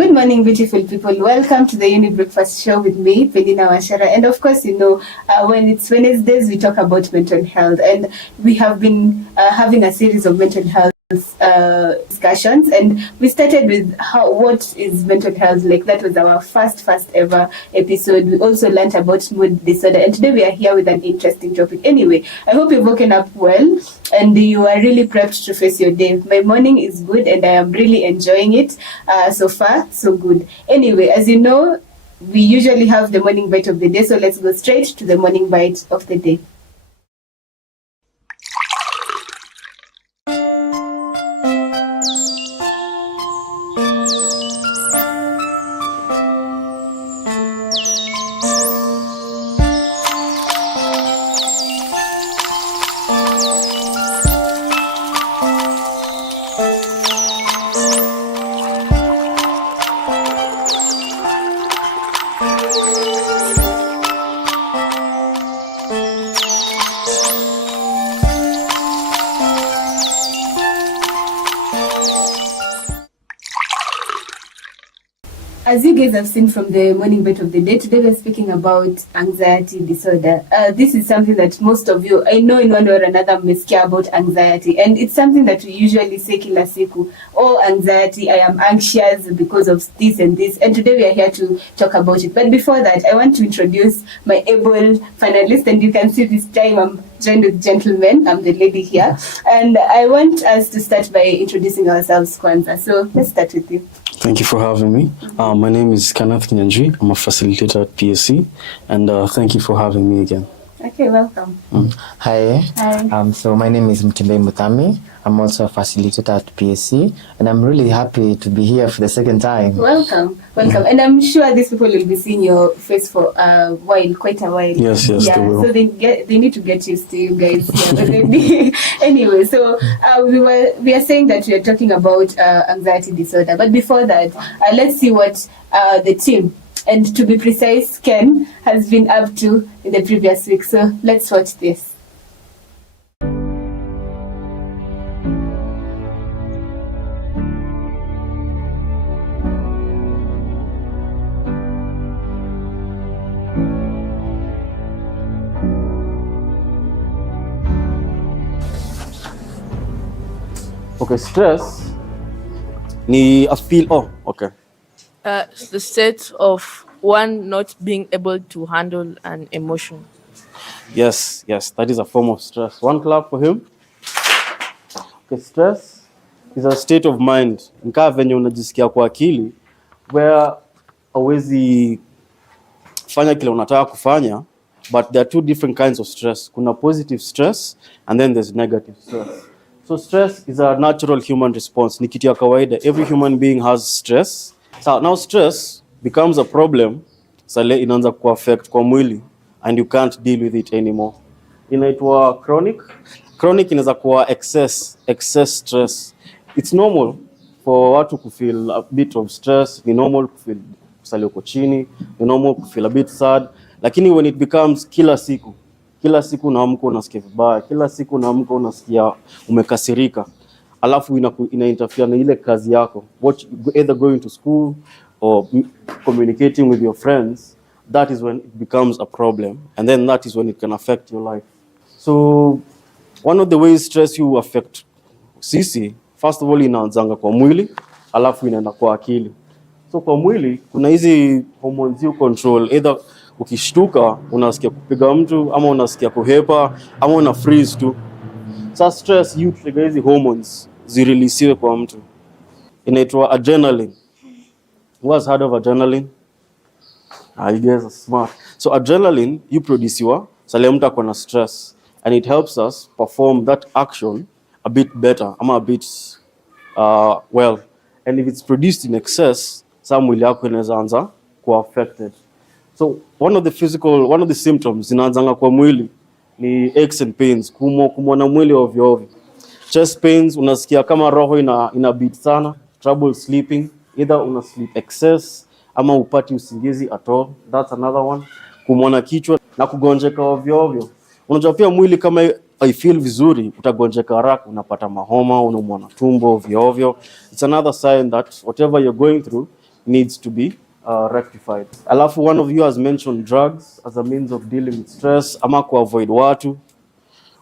Good morning, beautiful people. Welcome to the Younib Breakfast Show with me, Penina Wachera. And of course, when it's Wednesdays, we talk about mental health. And we have been having a series of mental health discussions, and we started with what is mental health like. That was our first ever episode. We also learned about mood disorder, and today we are here with an interesting topic. Anyway, I hope you've woken up well and you are really prepped to face your day. My morning is good and I am really enjoying it. So far so good. Anyway, as you know, we usually have the morning bite of the day, so let's go straight to the morning bite of the day. As you guys have seen from the morning bite of the day, today we're speaking about anxiety disorder. This is something that most of you, I know in one way or another, may scare about anxiety. And it's something that we usually say kila siku, oh, anxiety, I am anxious because of this and this. And today we are here to talk about it. But before that, I want to introduce my able finalist. And you can see this time I'm joined with gentlemen. I'm the lady here. And I want us to start by introducing ourselves, Kwanza. So let's start with you. Thank you for having me. My name is Kenneth Ndogoni. I'm a facilitator at PSC, and thank you for having me again. Okay, welcome. Hi. So my name is Muthami. I'm also a facilitator at PSC, and I'm really happy to be here for the second time. Welcome. And I'm sure these people will be seeing your face for quite a while. Yes, yeah, they will. So they need to get used to you guys already. Anyway, so we are saying that we are talking about anxiety disorder, but before that, let's see what the team, and to be precise, Ken, has been up to in the previous week. So let's watch this. Okay, stress ni a feel. Oh, okay. The state of one not being able to handle an emotion. Yes, that is a form of stress. One clap for him. Okay, stress is a state of mind. Nkaa venye unajisikia kwa akili where hauwezi fanya kile unataka kufanya, but there are two different kinds of stress. Kuna positive stress and then there's negative stress. So stress is a natural human response. Ni kitu ya kawaida. Every human being has stress. So now stress becomes a problem. Sale inaanza kuaffect kwa mwili and you can't deal with it anymore. Inaitwa chronic. Chronic inaweza kuwa excess stress. It's normal for watu to feel a bit of stress. Ni normal to feel kusali uko chini. Ni normal to feel a bit sad. Lakini when it becomes kila siku unaamka unasikia vibaya, kila siku unaamka unasikia umekasirika, alafu ina interfere na ile kazi yako, either going to school or communicating with your friends, that is when it becomes a problem, and then that is when it can affect your life. So one of the ways stress you affect sisi, first of all, inaanzanga kwa mwili, alafu inaenda kwa akili. So kwa mwili kuna hizi hormones you control, either ukishtuka unasikia kupiga mtu, ama unasikia kuhepa, ama una freeze tu. So stress you trigger hizi hormones zireleasiwe kwa mtu. Inaitwa adrenaline. Who has heard of adrenaline? You guys are smart. So adrenaline you produce sale mtu ako na stress, and it helps us perform that action a bit better, ama a bit well. And if it's produced in excess, some mwili yako inaweza anza kuwa affected. So one of the symptoms inaanzanga kwa mwili ni aches and pains, kumwa na mwili ovyo. Chest pains, unasikia kama roho ina beat sana, trouble sleeping, either una sleep excess ama upati usingizi at all. That's another one. Kumwa na kichwa na kugonjeka ovyo. Unajua pia mwili kama I feel vizuri, utagonjeka haraka, unapata mahoma, unaumwa na tumbo ovyo. It's another sign that whatever you're going through needs to be rectified. Alafu, one of you has mentioned drugs as a means of dealing with stress ama avoid watu,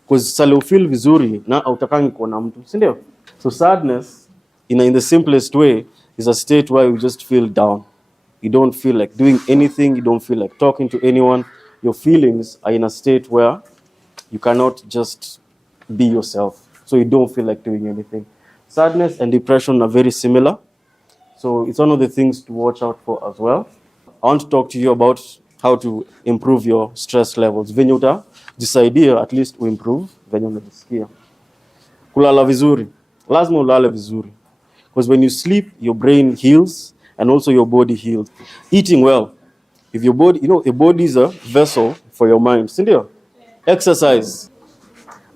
because sale feel vizuri na utakangi kuona mtu, si ndio? So sadness in the simplest way is a state where you just feel down. You don't feel like doing anything, you don't feel like talking to anyone. Your feelings are in a state where you cannot just be yourself. So you don't feel like doing anything. Sadness and depression are very similar. So it's one of the things to watch out for as well. I want to talk to you about how to improve your stress levels. Venye utajisaidia at least improve venye unajisikia. Kulala vizuri. Lazima ulale vizuri. Because when you sleep, your brain heals and also your body heals. Eating well. If your body, your body is a vessel for your mind. Sindio? Exercise.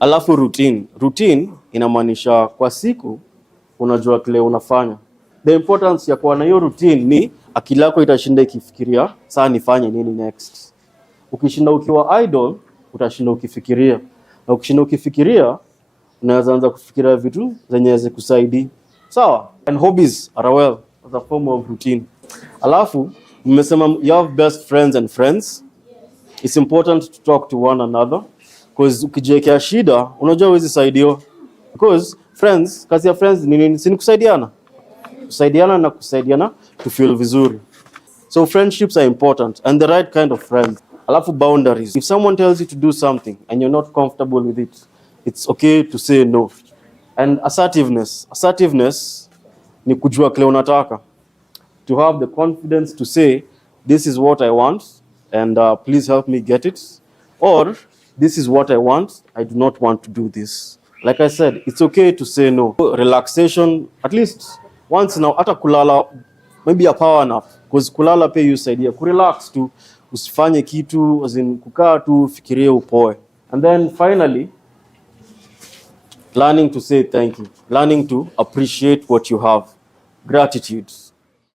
Alafu routine. Routine inamaanisha kwa siku unajua kile unafanya. The importance ya kuwa na hiyo routine ni akili yako itashinda ikifikiria saa nifanye nini next. Ukishinda ukiwa idle, utashinda ukifikiria. Na ukishinda ukifikiria, unaweza anza kufikiria vitu zenye zikusaidia. Sawa? And hobbies are well as a form of routine. Alafu, mmesema you have best friends and friends. It's important to talk to one another. Because ukijiwekea shida, unajua huwezi saidiwa. Because friends, kazi ya friends ni nini? Si ni kusaidiana. Kusaidiana na kusaidiana to feel vizuri. So friendships are important and the right kind of friends. Alafu boundaries. If someone tells you to do something and you're not comfortable with it, it's okay to say no. And assertiveness. Assertiveness ni kujua kile unataka. To have the confidence to say, this is what I want and please help me get it. Or, this is what I want, I do not want to do this. Like I said, it's okay to say no. Relaxation, at least once now, hata kulala, maybe a power nap. Because kulala pia yusaidia. Kurelax tu, usifanye kitu, as in kukaa tu, fikirie upoe. And then finally, learning to say thank you. Learning to appreciate what you have. Gratitude.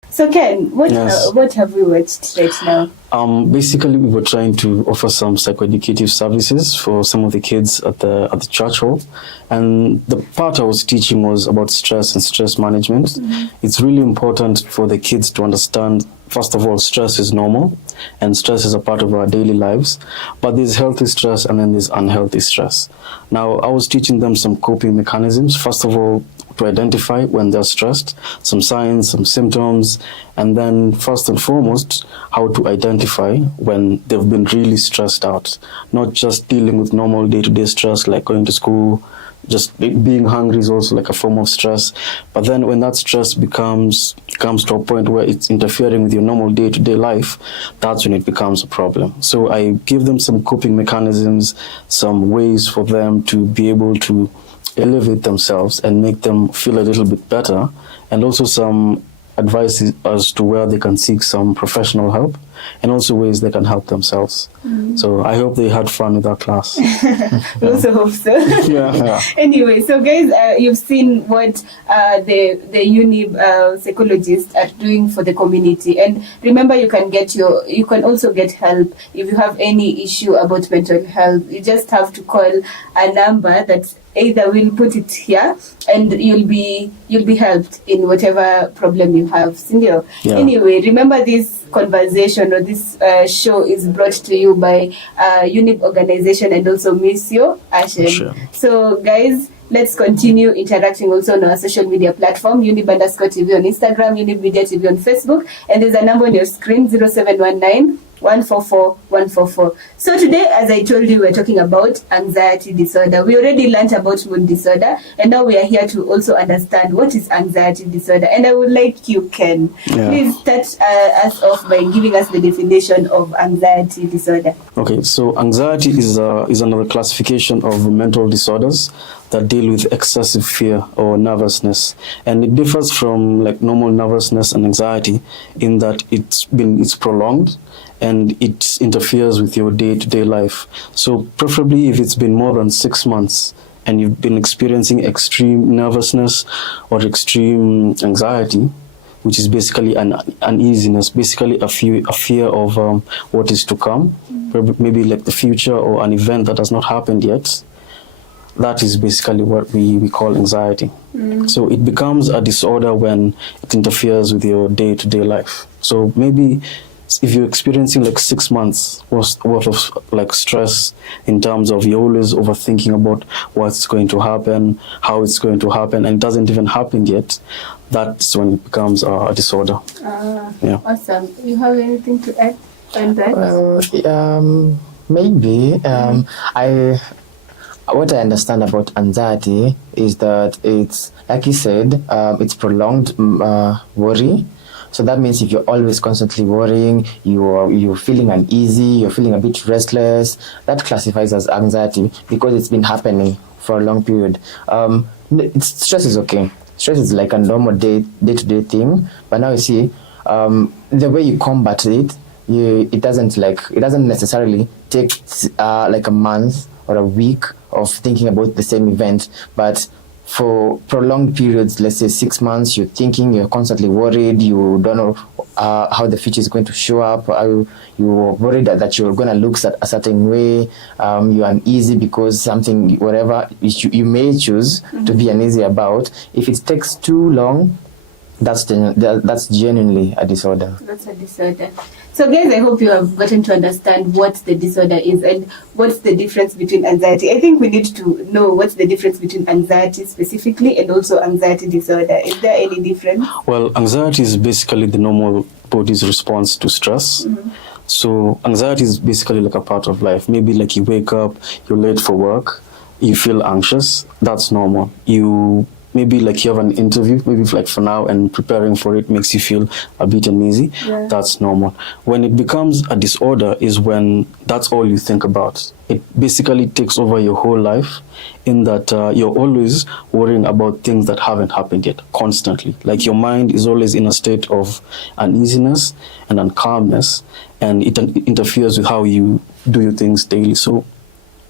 So Ken, what have we watched right now? Basically, we were trying to offer some psychoeducative services for some of the kids at the church hall, and the part I was teaching was about stress and stress management. Mm-hmm. It's really important for the kids to understand, first of all, stress is normal, and stress is a part of our daily lives, but there's healthy stress and then there's unhealthy stress. Now, I was teaching them some coping mechanisms. First of all, to identify when they're stressed, some signs, some symptoms, and then first and foremost, how to identify when they've been really stressed out, not just dealing with normal day-to-day stress like going to school. Just being hungry is also like a form of stress. But then when that stress comes to a point where it's interfering with your normal day-to-day life, that's when it becomes a problem. So I give them some coping mechanisms, some ways for them to be able to elevate themselves and make them feel a little bit better, and also some advice as to where they can seek some professional help, and also ways they can help themselves. So I hope they had fun with our class. We also hope so. Yeah. Anyway, so guys, you've seen what the Younib psychologists are doing for the community, and remember, you can also get help if you have any issue about mental health. You just have to call a number that either we'll put it here, and you'll be helped in whatever problem you have. Sindio? Yeah. Anyway, remember this conversation or this show is brought to you by Younib organization and also Missio. Sure. So guys, let's continue interacting also on our social media platform, Younib_TV on Instagram, Younib Media TV on Facebook, and there's a number on your screen, 0719 144 144. So today, as I told you, we're talking about anxiety disorder. We already learned about mood disorder, and now we are here to also understand what is anxiety disorder. And I would like you, Ken, please start us off by giving us the definition of anxiety disorder. Okay, so anxiety is another classification of mental disorders that deal with excessive fear or nervousness, and it differs from like normal nervousness and anxiety in that it's prolonged and it interferes with your day-to-day life. So preferably if it's been more than 6 months and you've been experiencing extreme nervousness or extreme anxiety, which is basically an uneasiness, basically a fear of what is to come, maybe like the future or an event that has not happened yet. That is basically what we call anxiety. So it becomes a disorder when it interferes with your day-to-day life. So maybe if you're experiencing like 6 months worth of like stress in terms of you're always overthinking about what's going to happen, how it's going to happen, and it doesn't even happen yet, that's when it becomes a disorder. Yeah. Awesome. You have anything to add on that? Well, maybe. What I understand about anxiety is that it's, like you said, it's prolonged worry. So that means if you're always constantly worrying, you're feeling uneasy, you're feeling a bit restless, that classifies as anxiety because it's been happening for a long period. Stress is okay. Stress is like a normal day-to-day thing. But now you see, the way you combat it, it doesn't necessarily take like a month or a week of thinking about the same event, but for prolonged periods, let's say 6 months, you're thinking, you're constantly worried, you don't know how the future is going to show up, you're worried that you're going to look a certain way, you're uneasy because something, whatever you may choose to be uneasy about. If it takes too long, that's genuinely a disorder. That's a disorder. So guys, I hope you have gotten to understand what the disorder is and what's the difference between anxiety. I think we need to know what's the difference between anxiety specifically and also anxiety disorder. Is there any difference? Well, anxiety is basically the normal body's response to stress. So anxiety is basically like a part of life. Maybe like you wake up, you're late for work, you feel anxious, that's normal. Maybe like you have an interview, maybe like for now, and preparing for it makes you feel a bit uneasy. Yeah. That's normal. When it becomes a disorder is when that's all you think about. It basically takes over your whole life in that you're always worrying about things that haven't happened yet, constantly. Like your mind is always in a state of uneasiness and uncalmness, and it interferes with how you do your things daily. So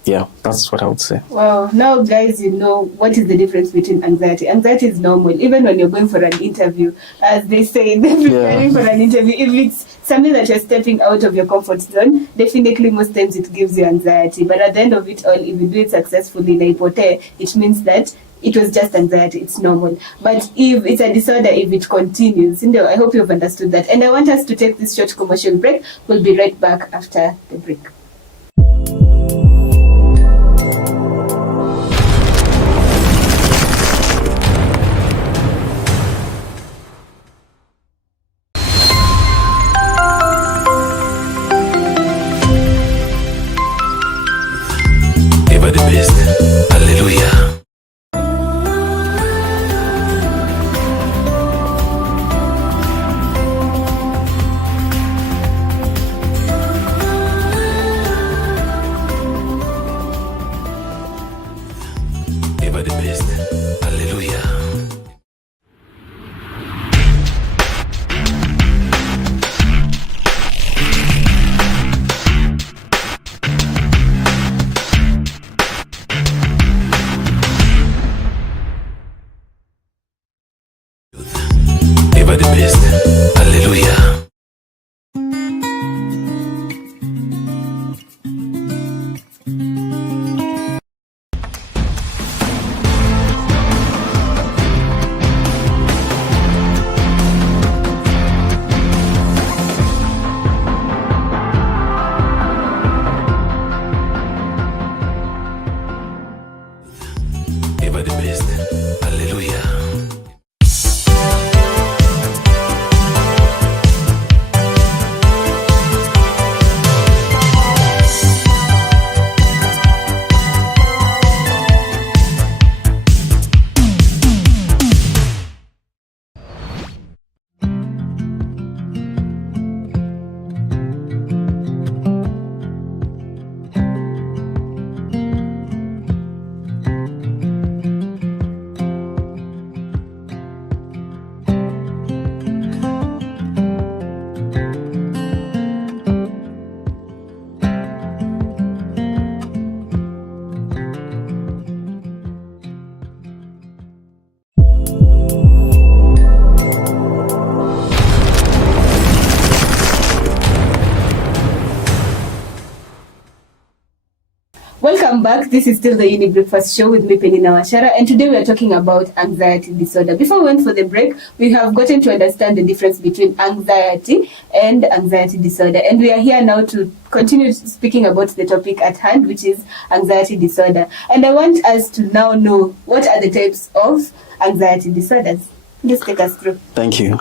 yeah, that's what I would say. Wow. Now, guys, you know what is the difference between anxiety. Anxiety is normal. Even when you're going for an interview, as they say, they're preparing for an interview. If it's something that you're stepping out of your comfort zone, definitely most times it gives you anxiety. But at the end of it all, if you do it successfully, it means that it was just anxiety. It's normal. But if it's a disorder, if it continues, I hope you've understood that. And I want us to take this short commercial break. We'll be right back after the break. welcome back. This is still the Younib Breakfast Show with me, Penina Wachera, and today we are talking about anxiety disorder. Before we went for the break, we have gotten to understand the difference between anxiety and anxiety disorder, and we are here now to continue speaking about the topic at hand, which is anxiety disorder. And I want us to now know what are the types of anxiety disorders. Just take us through. Thank you.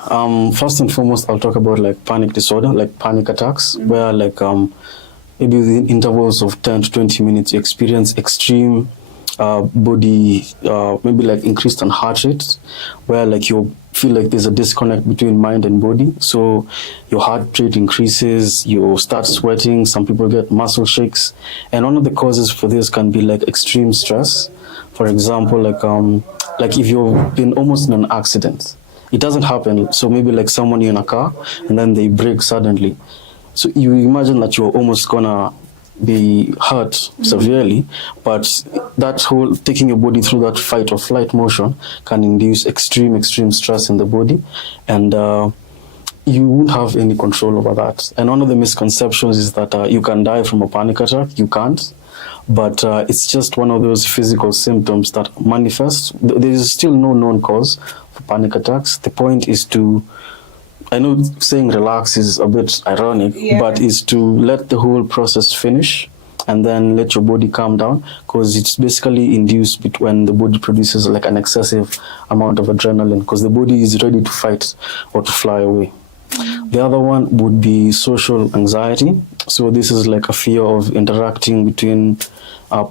First and foremost, I'll talk about like panic disorder, like panic attacks, where like maybe within intervals of 10 to 20 minutes, you experience extreme body, maybe like increased on heart rate, where like you feel like there's a disconnect between mind and body. So your heart rate increases, you start sweating, some people get muscle shakes. And one of the causes for this can be like extreme stress. For example, like if you've been almost in an accident, it doesn't happen. So maybe like someone in a car and then they brake suddenly. So you imagine that you're almost gonna be hurt severely, but that whole taking your body through that fight or flight motion can induce extreme stress in the body, and you won't have any control over that. And one of the misconceptions is that you can die from a panic attack. You can't, but it's just one of those physical symptoms that manifest. There is still no known cause for panic attacks. The point is to, I know saying relax is a bit ironic, but is to let the whole process finish and then let your body calm down, because it's basically induced when the body produces like an excessive amount of adrenaline, because the body is ready to fight or to fly away. The other one would be social anxiety. So this is like a fear of interacting between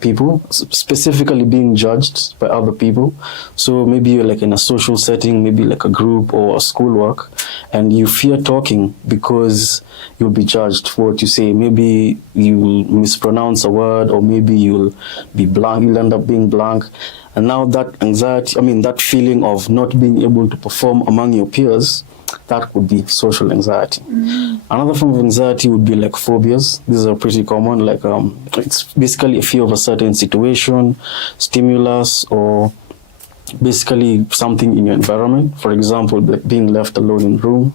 people, specifically being judged by other people. So maybe you're like in a social setting, maybe like a group or a schoolwork, and you fear talking because you'll be judged for what you say. Maybe you'll mispronounce a word, or maybe you'll be blank, you'll end up being blank. And now that anxiety, that feeling of not being able to perform among your peers, that would be social anxiety. Another form of anxiety would be like phobias. These are pretty common. Like it's basically a fear of a certain situation, stimulus, or basically something in your environment. For example, being left alone in a room,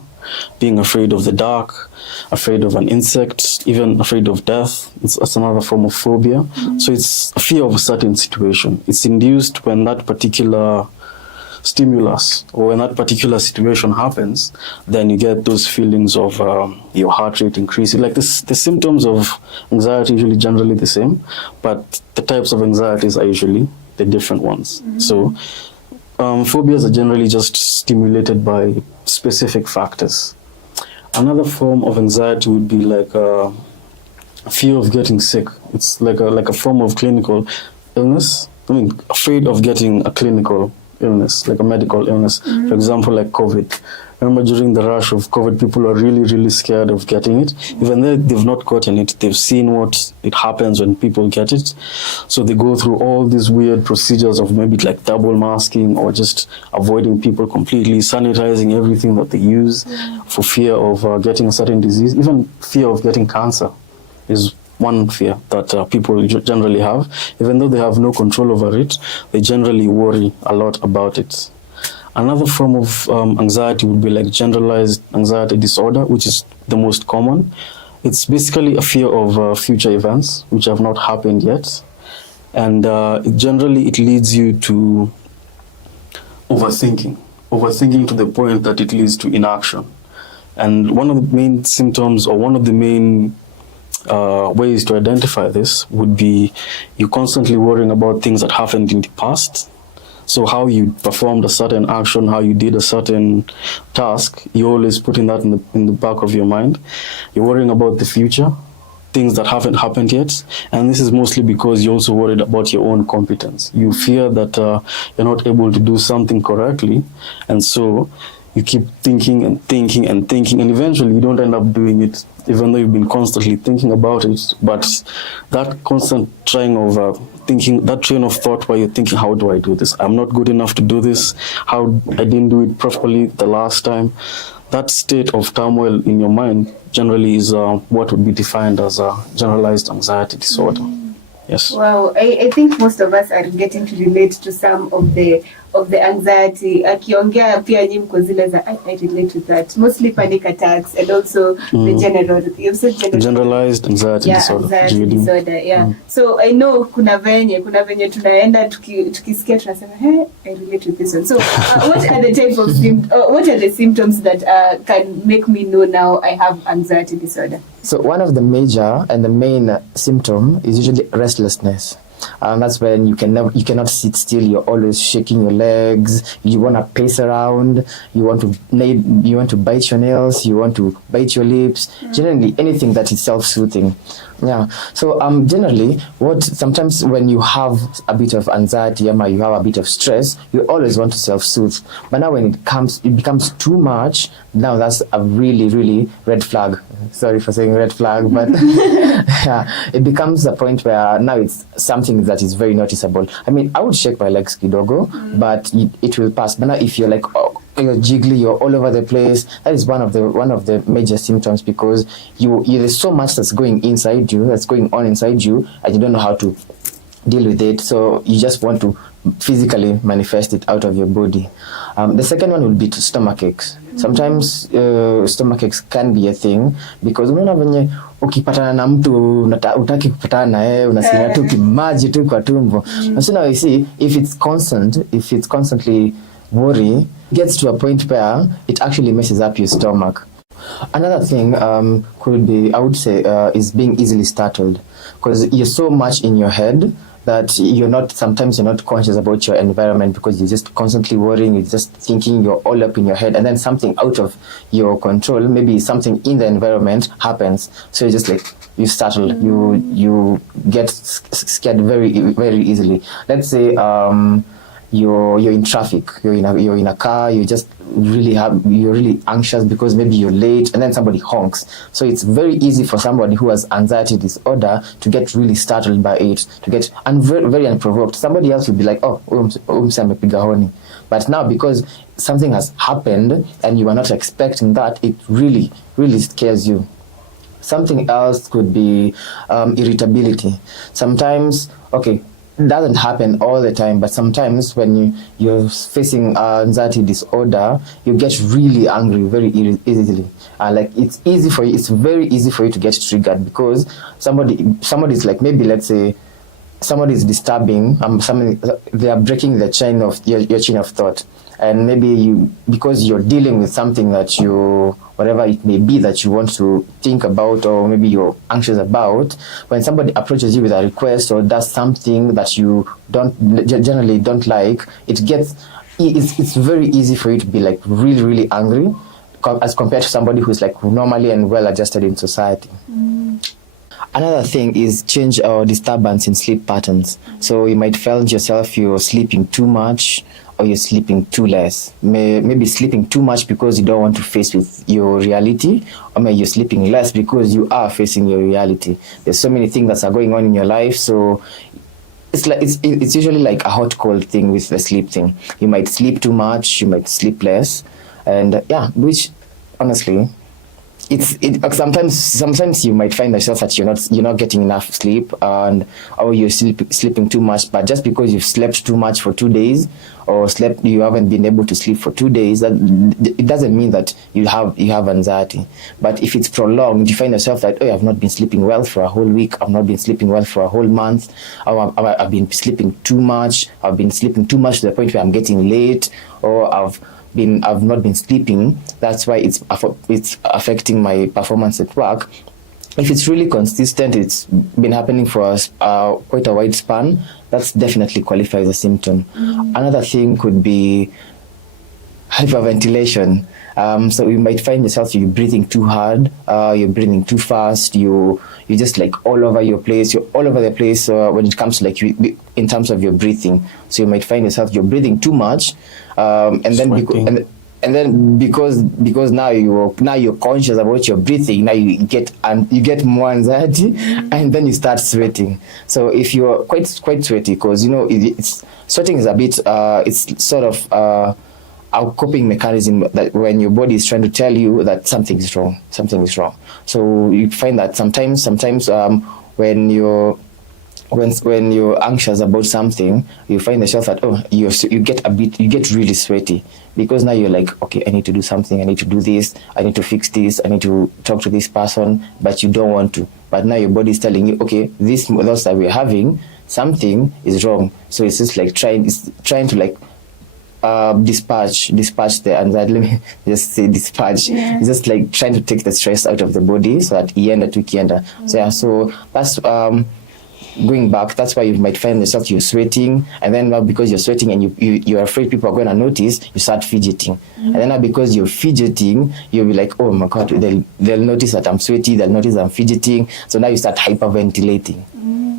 being afraid of the dark, afraid of an insect, even afraid of death. That's another form of phobia. So it's a fear of a certain situation. It's induced when that particular stimulus or when that particular situation happens, then you get those feelings of your heart rate increasing. Like this, the symptoms of anxiety usually generally the same, but the types of anxieties are usually the different ones. So phobias are generally just stimulated by specific factors. Another form of anxiety would be like a fear of getting sick. It's like a form of clinical illness. Afraid of getting a clinical illness, like a medical illness. For example, like COVID. Remember during the rush of COVID, people are really scared of getting it. Even though they've not gotten it, they've seen what it happens when people get it. So they go through all these weird procedures of maybe like double masking or just avoiding people completely, sanitizing everything that they use for fear of getting a certain disease. Even fear of getting cancer is one fear that people generally have. Even though they have no control over it, they generally worry a lot about it. Another form of anxiety would be like generalized anxiety disorder, which is the most common. It's basically a fear of future events which have not happened yet. And generally it leads you to overthinking to the point that it leads to inaction. And one of the main symptoms, or one of the main ways to identify this would be you constantly worrying about things that happened in the past. So how you performed a certain action, how you did a certain task, you're always putting that in the back of your mind. You're worrying about the future, things that haven't happened yet. And this is mostly because you're also worried about your own competence. You fear that you're not able to do something correctly. And so you keep thinking and thinking and thinking, and eventually you don't end up doing it, even though you've been constantly thinking about it. But that constant trying of thinking, that train of thought where you're thinking, how do I do this? I'm not good enough to do this. How I didn't do it properly the last time. That state of turmoil in your mind generally is what would be defined as a generalized anxiety disorder. Yes. Wow, I think most of us are getting to relate to some of the of the anxiety. Akiongea pia nyinyi mko zile za I relate to that. Mostly panic attacks and also the generalized anxiety disorder. Anxiety disorder, yeah. So I know kuna venye tunaenda tukisikia tunasema I relate to this one. So what are the type of what are the symptoms that can make me know now I have anxiety disorder? So one of the major and the main symptom is usually restlessness. That's when you cannot sit still. You're always shaking your legs. You want to pace around. You want to bite your nails. You want to bite your lips. Generally, anything that is self-soothing. Yeah. So generally, sometimes when you have a bit of anxiety, you have a bit of stress, you always want to self-soothe. But now when it becomes too much, now that's a really, really red flag. Sorry for saying red flag, but yeah, it becomes a point where now it's something that is very noticeable. I mean, I would shake my legs kidogo, but it will pass. But now if you're like, you're jiggly, you're all over the place, that is one of the major symptoms, because there's so much that's going inside you, that's going on inside you, and you don't know how to deal with it. So you just want to physically manifest it out of your body. The second one would be stomach aches. Sometimes stomach aches can be a thing, because unaona venye ukipatana na mtu utaki kupatana naye, unasikia tu kimaji tu kwa tumbo. So now you see, if it's constantly worry, gets to a point where it actually messes up your stomach. Another thing could be, I would say, is being easily startled, because you're so much in your head that sometimes you're not conscious about your environment, because you're just constantly worrying, you're just thinking, you're all up in your head, and then something out of your control, maybe something in the environment happens, so you're just like, you startle, you get scared very, very easily. Let's say you're in traffic, you're in a car, you're really anxious because maybe you're late, and then somebody honks. So it's very easy for somebody who has anxiety disorder to get really startled by it, to get very, very unprovoked. Somebody else will be like, oh, amepiga honi. But now, because something has happened and you are not expecting that, it really, really scares you. Something else could be irritability. Sometimes, okay, it doesn't happen all the time, but sometimes when you're facing anxiety disorder, you get really angry very easily. Like it's very easy for you to get triggered, because somebody's like, maybe let's say somebody is disturbing, they are breaking the chain of your chain of thought, and maybe because you're dealing with something that whatever it may be that you want to think about, or maybe you're anxious about, when somebody approaches you with a request or does something that you generally don't like, it's very easy for you to be like really, really angry, as compared to somebody who's like normally and well adjusted in society. Another thing is change or disturbance in sleep patterns. So you might find yourself you're sleeping too much, or you're sleeping too less. Maybe sleeping too much because you don't want to face with your reality, or maybe you're sleeping less because you are facing your reality. There's so many things that are going on in your life, so it's usually like a hot cold thing with the sleep thing. You might sleep too much, you might sleep less, and yeah, which honestly, sometimes you might find yourself that you're not getting enough sleep, or you're sleeping too much, but just because you've slept too much for 2 days, or you haven't been able to sleep for 2 days, that it doesn't mean that you have anxiety. But if it's prolonged, you find yourself that, I've not been sleeping well for a whole week, I've not been sleeping well for a whole month, or I've been sleeping too much, I've been sleeping too much to the point where I'm getting late, or I've not been sleeping, that's why it's affecting my performance at work. If it's really consistent, it's been happening for us quite a wide span, that's definitely qualifies as a symptom. Another thing could be hyperventilation. So you might find yourself, you're breathing too hard, you're breathing too fast, you're just like all over your place, you're all over the place when it comes to like in terms of your breathing. So you might find yourself, you're breathing too much, and then because now you're conscious about your breathing, now you get more anxiety, and then you start sweating. So if you're quite sweaty, because sweating is a bit it's sort of a coping mechanism that when your body is trying to tell you that something is wrong. So you find that sometimes when you're when you're anxious about something, you find yourself that you get really sweaty, because now you're like, okay, I need to do something, I need to do this, I need to fix this, I need to talk to this person, but you don't want to. But now your body is telling you, okay, these thoughts that we're having, something is wrong. So it's just like trying to like dispatch the anxiety. Let me just say dispatch. Yeah. It's just like trying to take the stress out of the body so that so yeah, so that's going back, that's why you might find yourself you're sweating, and then now because you're sweating and you're afraid people are going to notice, you start fidgeting. And then now because you're fidgeting, you'll be like, oh my God, they'll notice that I'm sweaty, they'll notice I'm fidgeting, so now you start hyperventilating.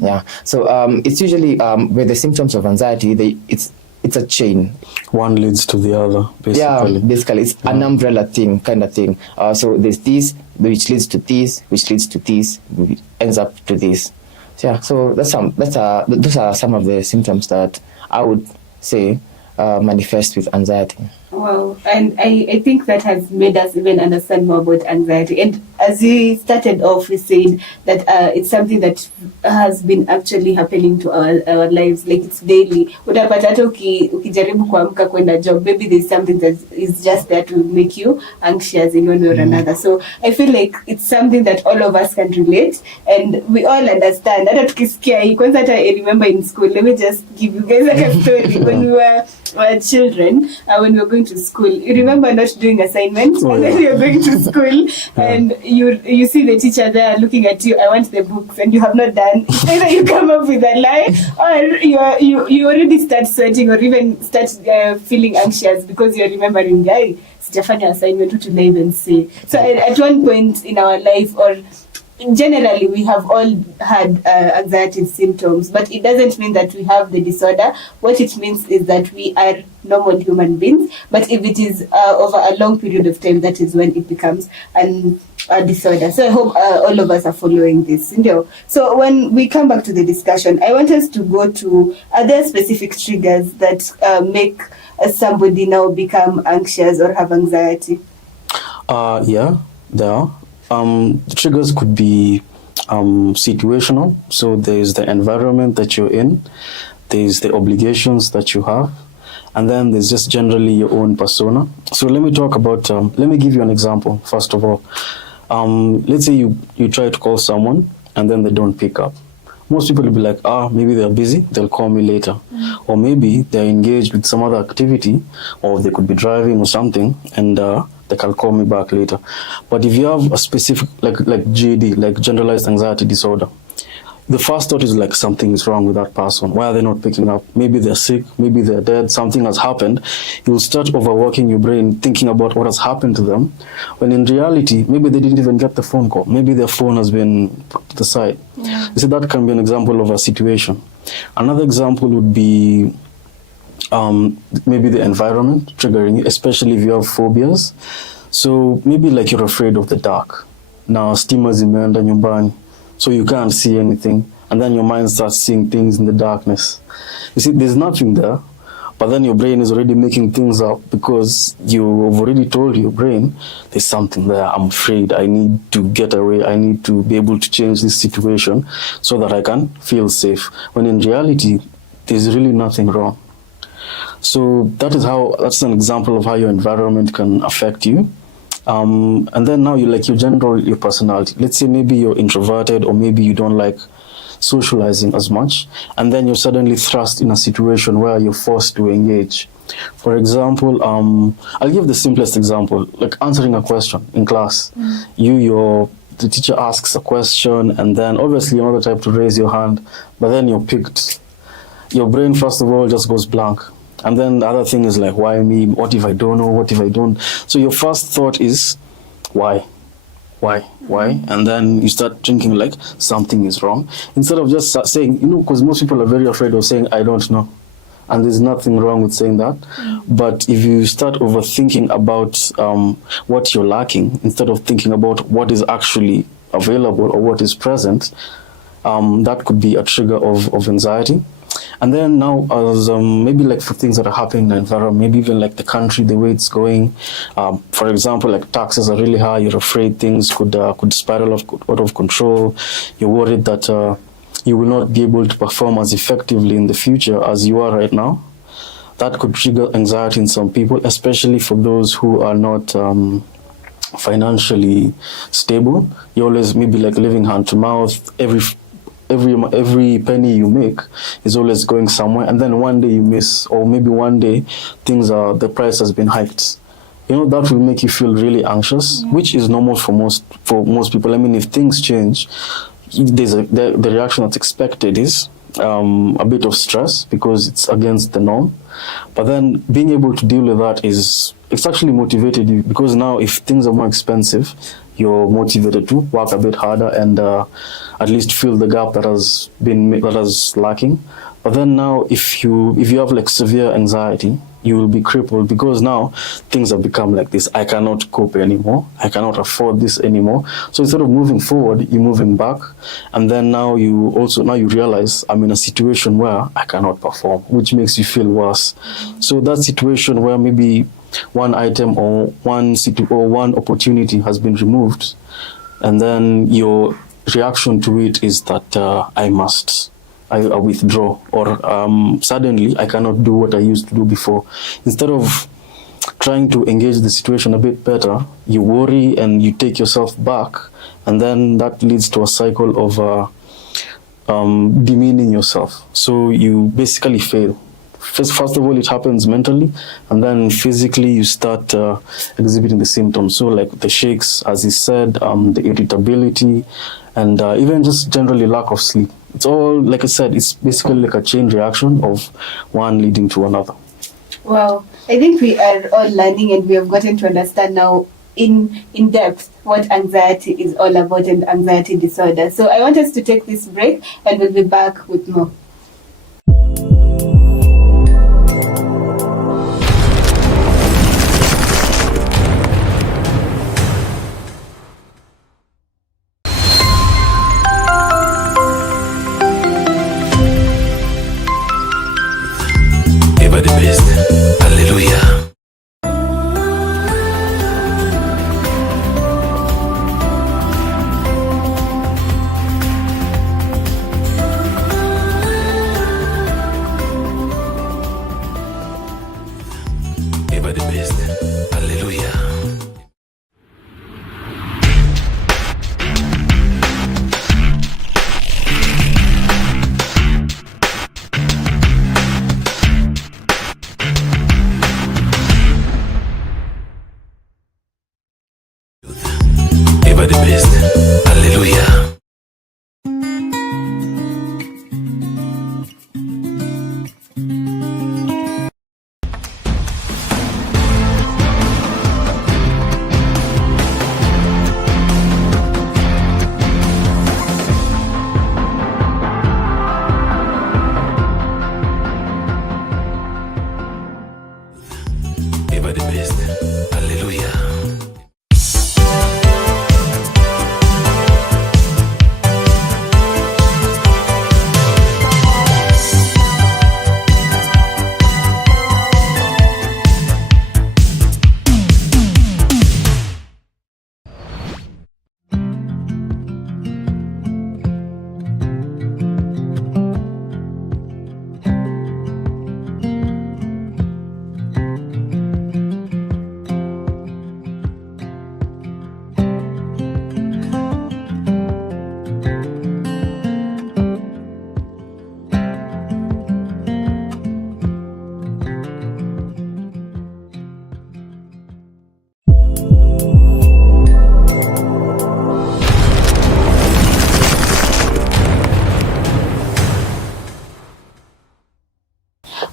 Yeah, so it's usually where the symptoms of anxiety, it's a chain. One leads to the other, basically. Yeah, basically. It's an umbrella thing, kind of thing. So there's this, which leads to this, which leads to this, which ends up to this. So yeah, so those are some of the symptoms that I would say manifest with anxiety. Wow, and I think that has made us even understand more about anxiety. And as we started off, we said that it's something that has been actually happening to our lives, like it's daily. Utapata hata ukijaribu kuamka kwenda job, maybe there's something that is just there to make you anxious in one way or another. So I feel like it's something that all of us can relate, and we all understand. Hata tukisikia hii, kwanza hata I remember in school, let me just give you guys like a story. When we were children, when we were going to school, you remember not doing assignments, and then you're going to school, and you see the teacher there looking at you, I want the books, and you have not done. Either you come up with a lie, or you already start sweating, or even start feeling anxious because you're remembering, guy, sijafanya assignment, what to even say. So at one point in our life, or generally, we have all had anxiety symptoms, but it doesn't mean that we have the disorder. What it means is that we are normal human beings, but if it is over a long period of time, that is when it becomes a disorder. So I hope all of us are following this. So when we come back to the discussion, I want us to go to other specific triggers that make somebody now become anxious or have anxiety. Yeah, there are. The triggers could be situational. So there's the environment that you're in, there's the obligations that you have, and then there's just generally your own persona. So let me talk about, let me give you an example, first of all. Let's say you try to call someone and then they don't pick up. Most people will be like, maybe they're busy, they'll call me later. Or maybe they're engaged with some other activity, or they could be driving or something, and they can call me back later. But if you have a specific, like GAD, like generalized anxiety disorder, the first thought is like something is wrong with that person. Why are they not picking up? Maybe they're sick, maybe they're dead, something has happened. You'll start overworking your brain thinking about what has happened to them, when in reality, maybe they didn't even get the phone call. Maybe their phone has been put to the side. Yeah. You see, that can be an example of a situation. Another example would be maybe the environment triggering you, especially if you have phobias. So maybe like you're afraid of the dark. Now, stima zimeenda nyumbani, so you can't see anything, and then your mind starts seeing things in the darkness. You see, there's nothing there, but then your brain is already making things up because you've already told your brain, there's something there, I'm afraid, I need to get away, I need to be able to change this situation so that I can feel safe. When in reality, there's really nothing wrong. So that's an example of how your environment can affect you. And then now your personality. Let's say maybe you're introverted, or maybe you don't like socializing as much, and then you're suddenly thrust in a situation where you're forced to engage. For example, I'll give the simplest example, like answering a question in class. The teacher asks a question, and then obviously you're not the type to raise your hand, but then you're picked. Your brain, first of all, just goes blank. And then the other thing is like, why me? What if I don't know? What if I don't? So your first thought is, why? And then you start thinking like something is wrong. Instead of just saying, because most people are very afraid of saying, I don't know. And there's nothing wrong with saying that. But if you start overthinking about what you're lacking, instead of thinking about what is actually available or what is present, that could be a trigger of anxiety. And then now, as maybe like for things that are happening in the environment, maybe even like the country, the way it's going. For example, like taxes are really high. You're afraid things could spiral out of control. You're worried that you will not be able to perform as effectively in the future as you are right now. That could trigger anxiety in some people, especially for those who are not financially stable. You always maybe like living hand to mouth. Every penny you make is always going somewhere, and then one day you miss, or maybe one day the price has been hiked. You know, that will make you feel really anxious, which is normal for most people. I mean, if things change, the reaction that's expected is a bit of stress because it's against the norm. But then being able to deal with that it's actually motivated you, because now if things are more expensive, you're motivated to work a bit harder and at least fill the gap that is lacking. But then now if you have like severe anxiety, you will be crippled, because now things have become like this. I cannot cope anymore. I cannot afford this anymore. So instead of moving forward, you're moving back. And then now you realize I'm in a situation where I cannot perform, which makes you feel worse. So that situation where maybe one item or one opportunity has been removed, and then your reaction to it is that I withdraw, or suddenly I cannot do what I used to do before. Instead of trying to engage the situation a bit better, you worry and you take yourself back, and then that leads to a cycle of demeaning yourself. So you basically fail. First of all, it happens mentally, and then physically you start exhibiting the symptoms. So like the shakes, as he said, the irritability, and even just generally lack of sleep. It's all, like I said, it's basically like a chain reaction of one leading to another. Wow. I think we are all learning, and we have gotten to understand now in depth what anxiety is all about and anxiety disorder. So I want us to take this break, and we'll be back with more.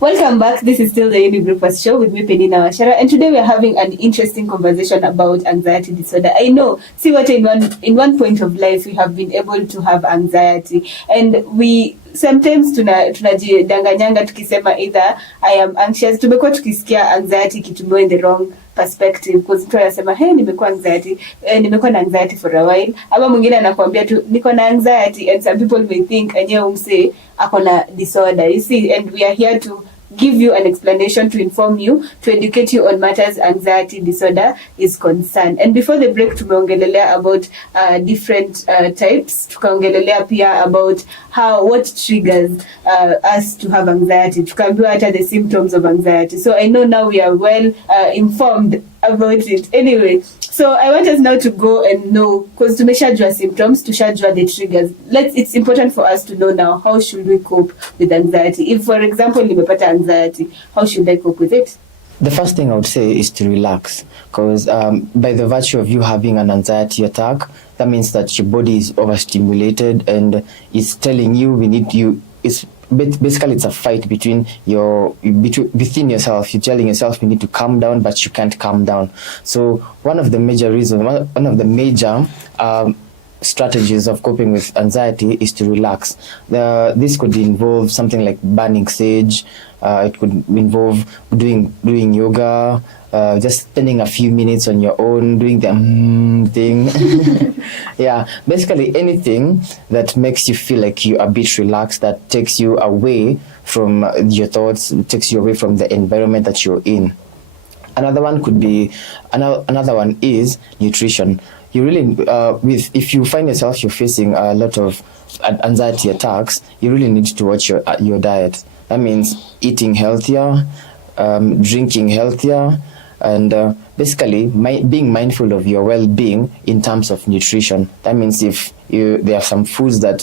Welcome back. This is still the Younib Breakfast Show with me, Penina Wachera, and today we are having an interesting conversation about anxiety disorder. I know, see what in one point of life we have been able to have anxiety, and we sometimes tunajidanganyanga tukisema either I am anxious. Tumekuwa tukisikia anxiety kitumiwa in the wrong perspective, because mtu anasema hey, nimekuwa na anxiety for a while, ama mwingine anakuambia tu niko na anxiety, and some people may think enyewe umse ako na disorder. You see, and we are here to give you an explanation, to inform you, to educate you on matters anxiety disorder is concerned. And before the break, tumeongelelea about different types. Tukaongelelea pia about what triggers us to have anxiety. Tukaambiwa hata the symptoms of anxiety. So I know now we are well informed about it. Anyway, so I want us now to go and know, because tumeshajua symptoms, tushajua the triggers. It's important for us to know now, how should we cope with anxiety? If, for example, nimepata anxiety, how should I cope with it? The first thing I would say is to relax, because by the virtue of you having an anxiety attack, that means that your body is overstimulated and it's telling you basically it's a fight within yourself. You're telling yourself you need to calm down, but you can't calm down. So one of the major strategies of coping with anxiety is to relax. This could involve something like burning sage. It could involve doing yoga, just spending a few minutes on your own, doing the thing. Yeah, basically anything that makes you feel like you're a bit relaxed, that takes you away from your thoughts, takes you away from the environment that you're in. Another one is nutrition. You really, if you find yourself you're facing a lot of anxiety attacks, you really need to watch your diet. That means eating healthier, drinking healthier, and basically being mindful of your well-being in terms of nutrition. That means if there are some foods that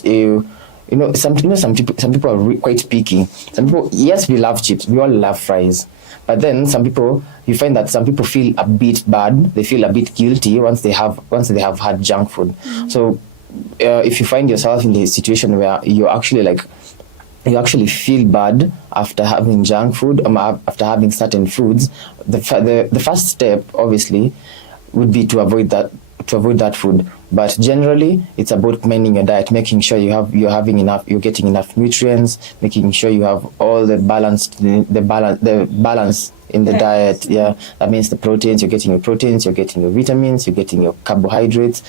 some people are quite picky. Some people, yes, we love chips, we all love fries. But then some people, you find that some people feel a bit bad, they feel a bit guilty once they have had junk food. So if you find yourself in a situation where you actually feel bad after having junk food, after having certain foods, the first step obviously would be to avoid that food. But generally, it's about minding your diet, making sure you're getting enough nutrients, making sure you have all the balance in the diet. Yeah, that means the proteins, you're getting your proteins, you're getting your vitamins, you're getting your carbohydrates.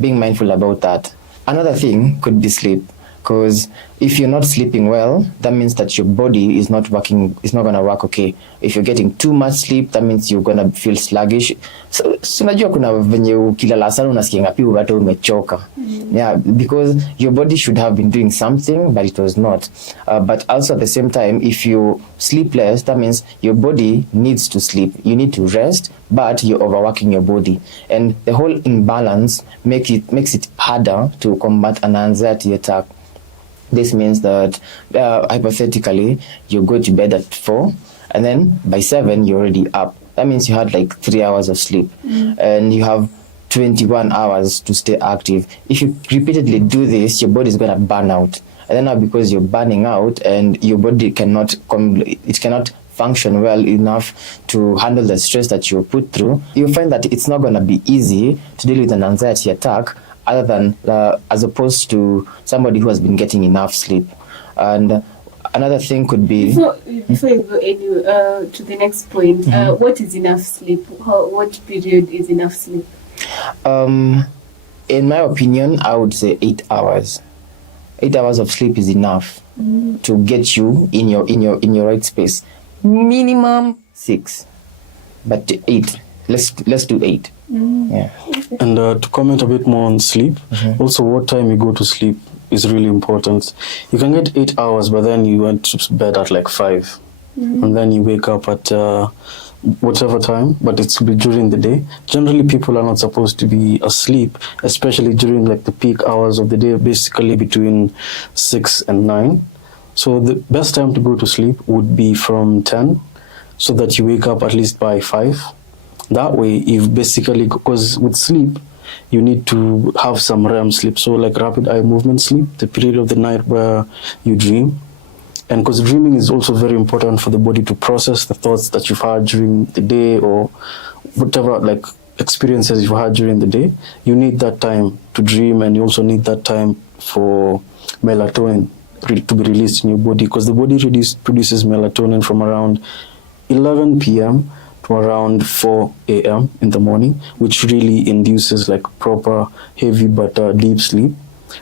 Being mindful about that. Another thing could be sleep. Because if you're not sleeping well, that means that your body is not working, it's not going to work okay. If you're getting too much sleep, that means you're going to feel sluggish. So unajua kuna venye ukilala sana unasikia pia hata umechoka. Yeah, because your body should have been doing something, but it was not. But also at the same time, if you sleep less, that means your body needs to sleep. You need to rest, but you're overworking your body. And the whole imbalance makes it harder to combat an anxiety attack. This means that hypothetically, you go to bed at 4 and then by 7 you're already up. That means you had like 3 hours of sleep and you have 21 hours to stay active. If you repeatedly do this, your body is going to burn out. And then now because you're burning out and your body cannot function well enough to handle the stress that you put through, you'll find that it's not going to be easy to deal with an anxiety attack other than as opposed to somebody who has been getting enough sleep. And another thing could be before you go to the next point, what is enough sleep? What period is enough sleep? In my opinion, I would say 8 hours. 8 hours of sleep is enough to get you in your right space. Minimum 6, but 8. Let's do 8. Yeah. And to comment a bit more on sleep, also what time you go to sleep is really important. You can get 8 hours, but then you went to bed at like 5, and then you wake up at whatever time, but it's be during the day. Generally, people are not supposed to be asleep, especially during like the peak hours of the day, basically between 6 and 9. So the best time to go to sleep would be from 10, so that you wake up at least by 5. That way, if basically, because with sleep, you need to have some REM sleep, so like rapid eye movement sleep, the period of the night where you dream. And because dreaming is also very important for the body to process the thoughts that you've had during the day or whatever like experiences you've had during the day. You need that time to dream, and you also need that time for melatonin to be released in your body, because the body produces melatonin from around 11 p.m. to around 4 a.m. in the morning, which really induces like proper heavy but deep sleep.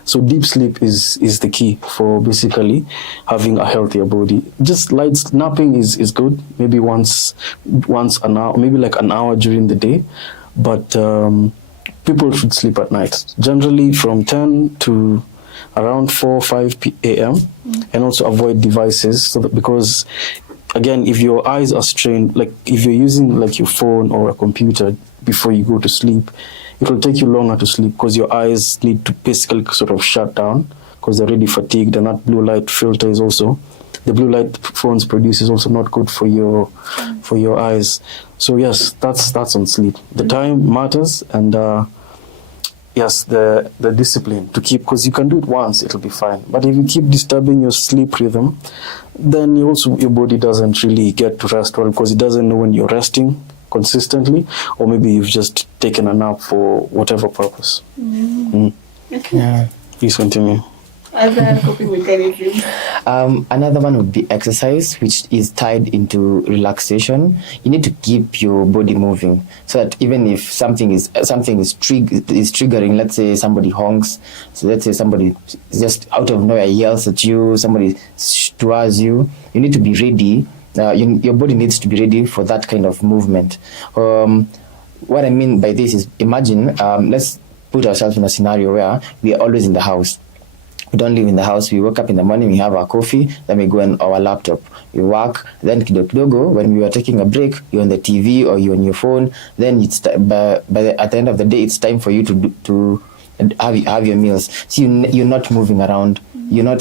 So deep sleep is the key for basically having a healthier body. Just light napping is good, maybe once an hour, maybe like an hour during the day, but people should sleep at night, generally from 10 to around 4 or 5 a.m. and also avoid devices, so that, because again, if your eyes are strained, like if you're using like your phone or a computer before you go to sleep, it will take you longer to sleep because your eyes need to basically sort of shut down because they're already fatigued, and that blue light filter is also, the blue light phones produce is also not good for your eyes. So yes, that's on sleep. The time matters, and yes, the discipline to keep, because you can do it once, it'll be fine. But if you keep disturbing your sleep rhythm, then your body doesn't really get to rest well, because it doesn't know when you're resting consistently, or maybe you've just taken a nap for whatever purpose. Okay. Yeah. Please continue. Other coping mechanisms. Another one would be exercise, which is tied into relaxation. You need to keep your body moving, so that even if something is triggering, let's say somebody honks, so let's say somebody just out of nowhere yells at you, somebody towards you, you need to be ready. Your body needs to be ready for that kind of movement. What I mean by this is, imagine, let's put ourselves in a scenario where we are always in the house. We don't live in the house. We wake up in the morning, we have our coffee, then we go on our laptop. We work, then kidogo, when we are taking a break, you're on the TV or you're on your phone. Then it's at the end of the day, it's time for you to have your meals. So you're not moving around. You're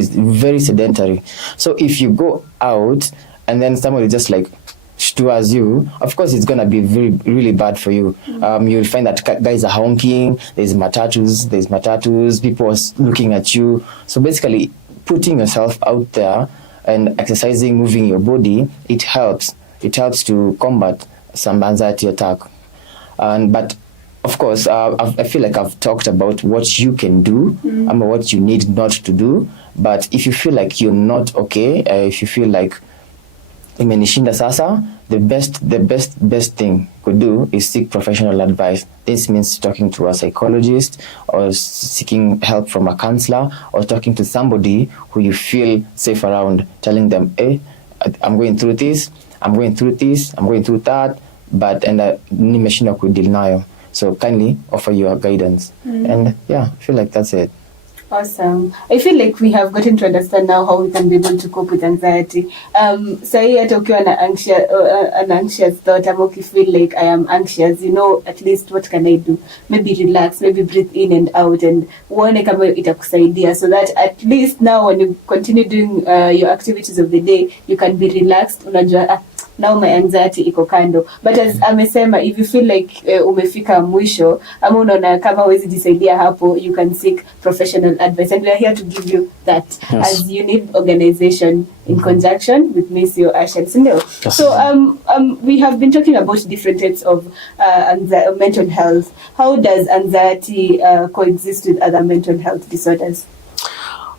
very sedentary. So if you go out and then somebody just like towards you, of course it's gonna be really bad for you. You'll find that guys are honking, there's matatus, people are looking at you. So basically putting yourself out there and exercising, moving your body, it helps to combat some anxiety attack. But of course, I feel like I've talked about what you can do and what you need not to do. But if you feel like you're not okay, if you feel like imenishinda sasa, the best thing could do is seek professional advice. This means talking to a psychologist or seeking help from a counselor or talking to somebody who you feel safe around, telling them, hey, I'm going through this, I'm going through that, but nimeshinda kudeal nayo. So kindly offer your guidance. And yeah, I feel like that's it. Awesome. I feel like we have gotten to understand now how we can be able to cope with anxiety. Sahi hata ukiwa na an anxious thought, ama feel like I am anxious, at least what can I do? Maybe relax, maybe breathe in and out, and uone kama itakusaidia, so that at least now when you continue doing your activities of the day, you can be relaxed. Unajua, now my anxiety iko kando. But as amesema, if you feel like umefika mwisho ama unaona kama huwezi jisaidia hapo, you can seek professional advice, and we are here to give you that. Yes. As Younib organization in conjunction with Missio Ashen. Yes. So we have been talking about different types of mental health. How does anxiety coexist with other mental health disorders?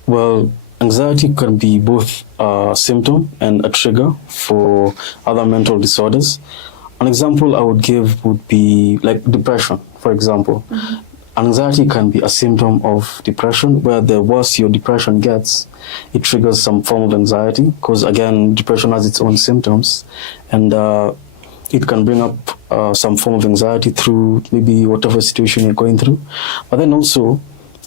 Well, anxiety can be both a symptom and a trigger for other mental disorders. An example I would give would be like depression, for example. Anxiety can be a symptom of depression, where the worse your depression gets, it triggers some form of anxiety, because again, depression has its own symptoms, and it can bring up some form of anxiety through maybe whatever situation you're going through. But then also,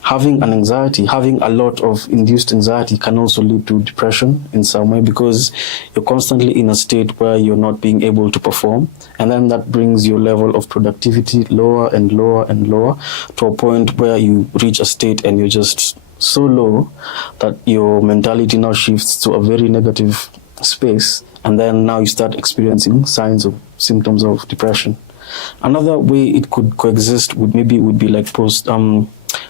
having a lot of induced anxiety can also lead to depression in some way, because you're constantly in a state where you're not being able to perform, and then that brings your level of productivity lower and lower and lower, to a point where you reach a state and you're just so low that your mentality now shifts to a very negative space, and then now you start experiencing symptoms of depression. Another way it could coexist would be like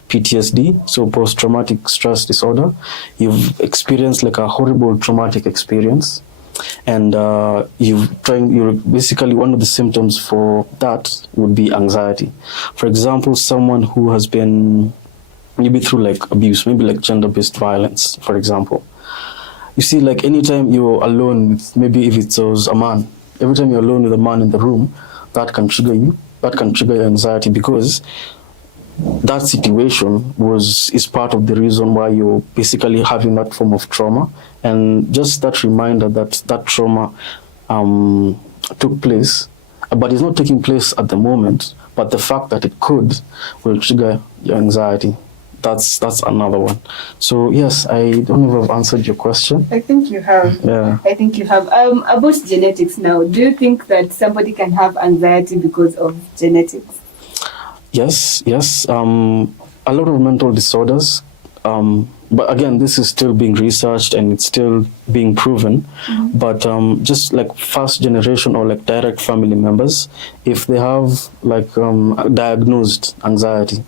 PTSD, so post-traumatic stress disorder. You've experienced like a horrible traumatic experience, and you're basically, one of the symptoms for that would be anxiety. For example, someone who has been maybe through like abuse, maybe like gender-based violence, for example. You see, like anytime you're alone, maybe if it was a man, every time you're alone with a man in the room, that can trigger you, that can trigger your anxiety, because that situation is part of the reason why you're basically having that form of trauma. And just that reminder that trauma took place, but it's not taking place at the moment, but the fact that it could will trigger your anxiety. That's another one. So yes, I don't know if I've answered your question. I think you have. Yeah. I think you have. About genetics now, do you think that somebody can have anxiety because of genetics? Yes. A lot of mental disorders, but again, this is still being researched and it's still being proven. But just like first generation or like direct family members, if they have like diagnosed anxiety,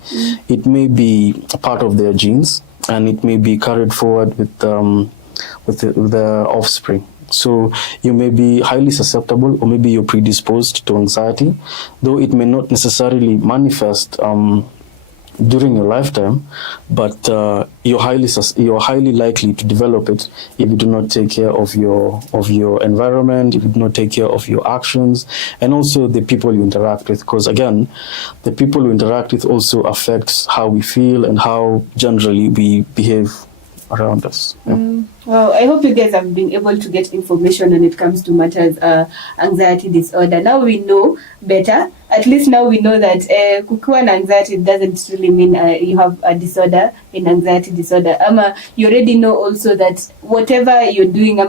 it may be a part of their genes and it may be carried forward with the offspring. So you may be highly susceptible, or maybe you're predisposed to anxiety, though it may not necessarily manifest during your lifetime, but you're highly likely to develop it if you do not take care of your environment, if you do not take care of your actions, and also the people you interact with. Because again, the people you interact with also affects how we feel and how generally we behave around us. Yeah. Well, I hope you guys have been able to get information when it comes to matters anxiety disorder. Now we know better. At least now we know that kukiwa na anxiety doesn't really mean you have a disorder in anxiety disorder. You already know also that whatever you're doing,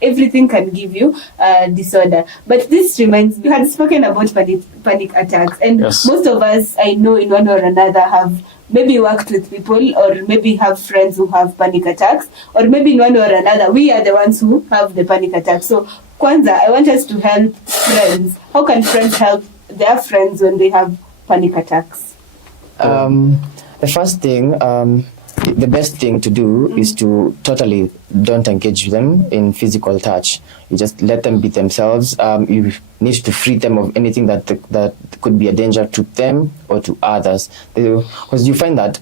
everything can give you a disorder. But this reminds me, you had spoken about panic attacks, and yes, most of us, I know in one or another, have maybe worked with people or maybe have friends who have panic attacks, or maybe in one or another, we are the ones who have the panic attacks. So, Kwanza, I want us to help friends. How can friends help their friends when they have panic attacks? The first thing, the best thing to do is to totally don't engage them in physical touch. You just let them be themselves. You need to free them of anything that could be a danger to them or to others. Because you find that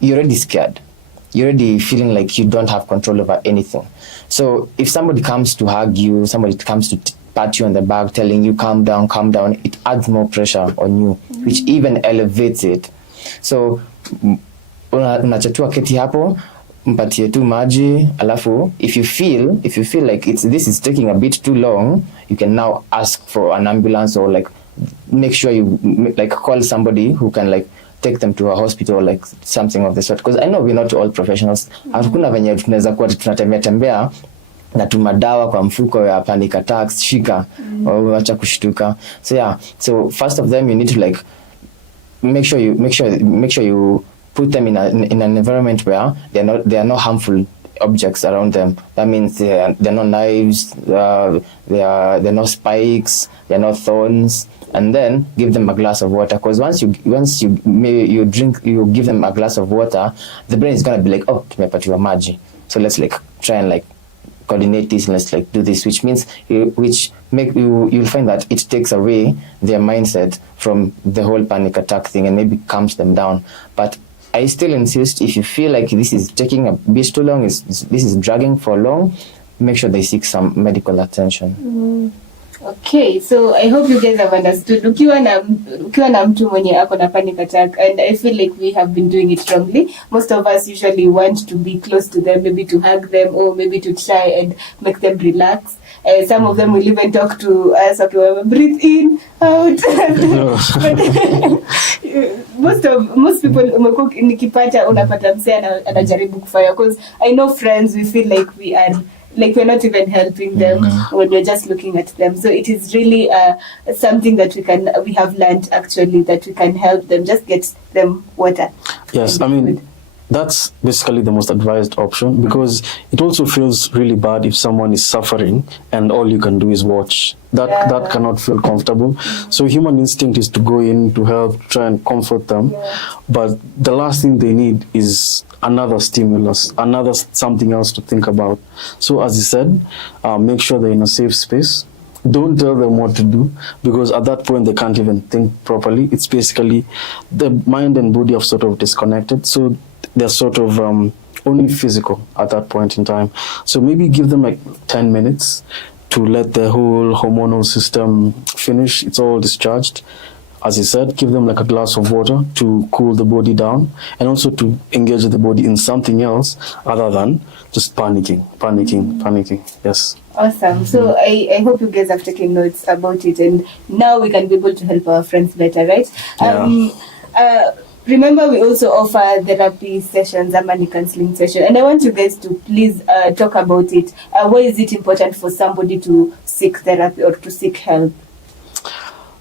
you're already scared. You're already feeling like you don't have control over anything. So if somebody comes to hug you, somebody comes to pat you on the back telling you calm down, it adds more pressure on you, which even elevates it. So unachatua keti hapo, mpatie tu maji, alafu if you feel like this is taking a bit too long, you can now ask for an ambulance, or like make sure you like call somebody who can like take them to a hospital, like something of the sort. Because I know we're not all professionals. Hakuna venye tunaweza kuwa tunatembea na tumadawa kwa mfuko ya panic attacks, shika au acha kushtuka. So yeah, so first of them, you need to like make sure you put them in an environment where there are no harmful objects around them. That means there are no knives, there are no spikes, there are no thorns. And then give them a glass of water, because once you give them a glass of water, the brain is gonna be like, oh, tumepatiwa maji, so let's like try and like coordinate this, and let's like do this, which means you'll find that it takes away their mindset from the whole panic attack thing and maybe calms them down. But I still insist, if you feel like this is taking a bit too long, this is dragging for long, make sure they seek some medical attention. Okay, so I hope you guys have understood. Ukiwa na mtu mwenye ako na panic attack, and I feel like we have been doing it wrongly. Most of us usually want to be close to them, maybe to hug them, or maybe to try and make them relax. Some of them will even talk to us, okay, breathe in, out. Most people nikipata unapata msee anajaribu kufanya, because I know friends, we feel like we're not even helping them when we're just looking at them. So it is really something that we have learned actually, that we can help them, just get them water. Yes, I mean, that's basically the most advised option, because it also feels really bad if someone is suffering and all you can do is watch. That cannot feel comfortable. So human instinct is to go in to help, try and comfort them. But the last thing they need is another stimulus, another something else to think about. So as you said, make sure they're in a safe space. Don't tell them what to do, because at that point they can't even think properly. It's basically the mind and body have sort of disconnected. So they're sort of only physical at that point in time. So maybe give them like 10 minutes to let the whole hormonal system finish. It's all discharged. as I said, give them like a glass of water to cool the body down, and also to engage the body in something else other than just panicking. Yes. Awesome. So I hope you guys have taken notes about it, and now we can be able to help our friends better, right? Remember, we also offer therapy sessions, a money counseling session, and I want you guys to please talk about it. Why is it important for somebody to seek therapy or to seek help?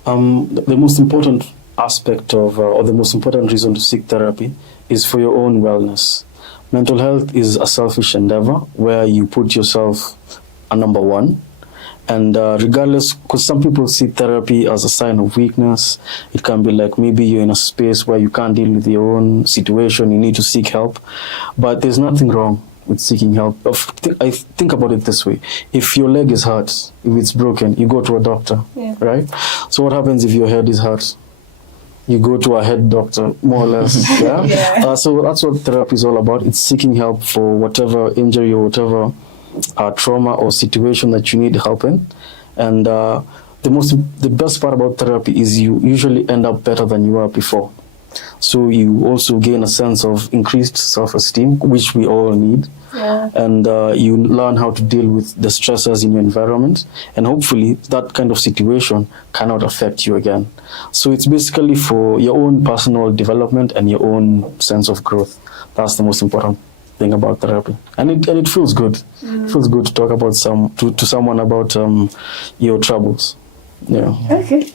The most important aspect of, or the most important reason to seek therapy is for your own wellness. Mental health is a selfish endeavor where you put yourself a number one. And regardless, because some people see therapy as a sign of weakness. It can be like maybe you're in a space where you can't deal with your own situation, you need to seek help. But there's nothing wrong with seeking help. I think about it this way. If your leg is hurt, if it's broken, you go to a doctor, right? So what happens if your head is hurt? You go to a head doctor, more or less. So that's what therapy is all about. It's seeking help for whatever injury or whatever trauma or situation that you need help in. And the best part about therapy is you usually end up better than you were before. So you also gain a sense of increased self-esteem, which we all need. And you learn how to deal with the stressors in your environment, and hopefully that kind of situation cannot affect you again. So it's basically for your own personal development and your own sense of growth. That's the most important thing about therapy, and it feels good. It feels good to talk about to someone about your troubles. Okay.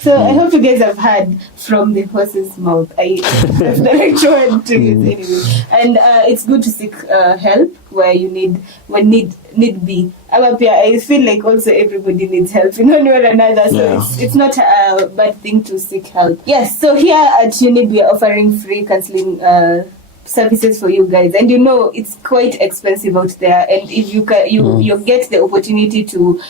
So I hope you guys have heard from the horse's mouth. That's the right word to use anyway. And it's good to seek help where you need be. I feel like also everybody needs help in one way or another. So it's not a bad thing to seek help. Yes. So here at Younib we are offering free counseling services for you guys, and it's quite expensive out there. And if you get the opportunity to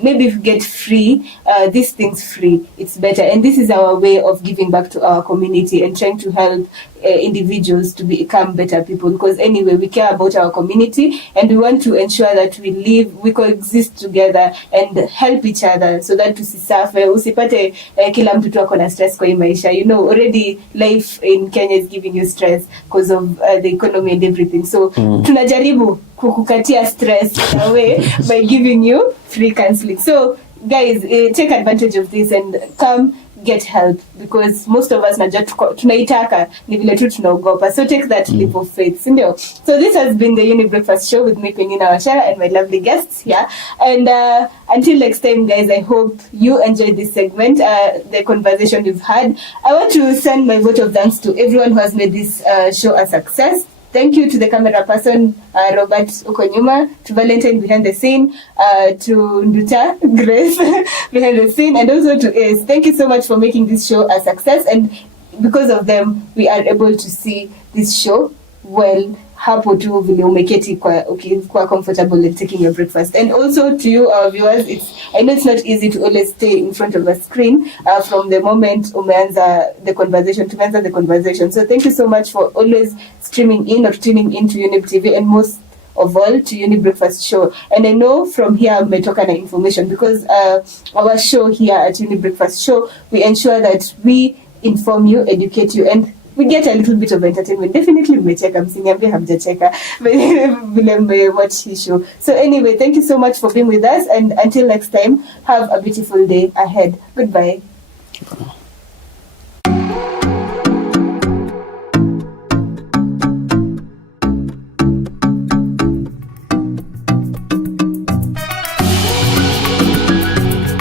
maybe if you get free, these things free, it's better. And this is our way of giving back to our community and trying to help individuals to become better people. Because anyway, we care about our community and we want to ensure that we coexist together and help each other so that tusisafe, usipate kila mtu tu akona stress kwa hii maisha. Already life in Kenya is giving you stress because of the economy and everything. So tunajaribu kukukatia stress away by giving you free counseling. So guys, take advantage of this and come get help, because most of us tunaitaka ni vile tu tunaogopa. So take that leap of faith, sindio? So this has been the Younib Breakfast Show with me, Penina Wachera, and my lovely guests here. And until next time, guys, I hope you enjoyed this segment, the conversation we've had. I want to send my vote of thanks to everyone who has made this show a success. Thank you to the camera person, Robert Okonyuma, to Valentine behind the scene, to Nduta, Grace behind the scene, and also to Ace. Thank you so much for making this show a success, and because of them, we are able to see this show well. Hapo tu vile umeketi kwa comfortable in taking your breakfast. And also to you, our viewers, I know it's not easy to always stay in front of a screen from the moment umeanza the conversation. So thank you so much for always streaming in or tuning in to Younib TV, and most of all to Younib Breakfast Show. And I know from here umetoka na information, because our show here at Younib Breakfast Show, we ensure that we inform you, educate you, and we get a little bit of entertainment. Definitely mmecheka, msiniambie hamjacheka vile mmewatch hii show. So anyway, thank you so much for being with us, and until next time, have a beautiful day ahead. Goodbye.